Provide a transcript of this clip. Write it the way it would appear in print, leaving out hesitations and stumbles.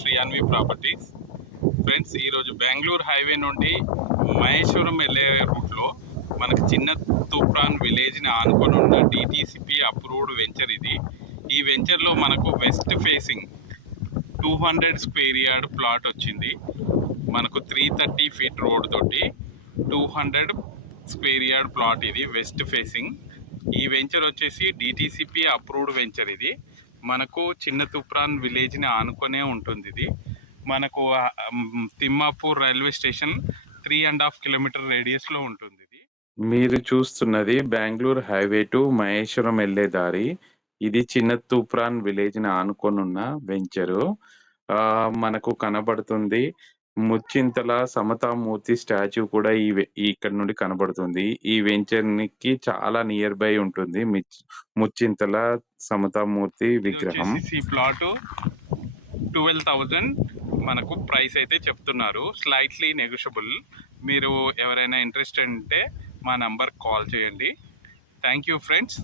శ్రీయాన్వి properties. Friends, ఈరోజు Bengaluru highway నుండి మహేశ్వరం వెళ్ళే రూట్లో మనకు చిన్న తూప్రాన్ విలేజ్ని ఆనుకొని ఉన్న డిటిసిపి అప్రూవ్డ్ వెంచర్ ఇది. ఈ వెంచర్లో మనకు west facing 200 square yard plot వచ్చింది. మనకు 330 ఫీట్ రోడ్ తోటి 200 స్క్వేర్ యార్డ్ ప్లాట్ ఇది వెస్ట్ ఫేసింగ్. ఈ వెంచర్ వచ్చేసి డిటిసిపి అప్రూవ్డ్ వెంచర్. ఇది మనకు చిన్న తూప్రాన్ విలేజ్ని ఆనుకొనే ఉంటుంది. ఇది మనకు తిమ్మాపూర్ రైల్వే స్టేషన్ 3.5 కిలోమీటర్ రేడియస్లో ఉంటుంది. ఇది మీరు చూస్తున్నది బెంగళూరు హైవే టు మహేశ్వరం వెళ్ళే దారి. ఇది చిన్న తూప్రాన్ విలేజ్ని ఆనుకొనున్న వెంచరు. మనకు కనబడుతుంది ముచ్చింతల సమతామూర్తి స్టాచ్యూ కూడా ఇక్కడ నుండి కనబడుతుంది. ఈ వెంచర్కి చాలా నియర్ బై ఉంటుంది ముచ్చింతల సమతామూర్తి విగ్రహం. ఈ ప్లాట్ 12,000 మనకు ప్రైస్ అయితే చెప్తున్నారు. Slightly negotiable. మీరు ఎవరైనా ఇంట్రెస్టెడ్ ఉంటే మా నంబర్ కాల్ చేయండి. Thank you friends.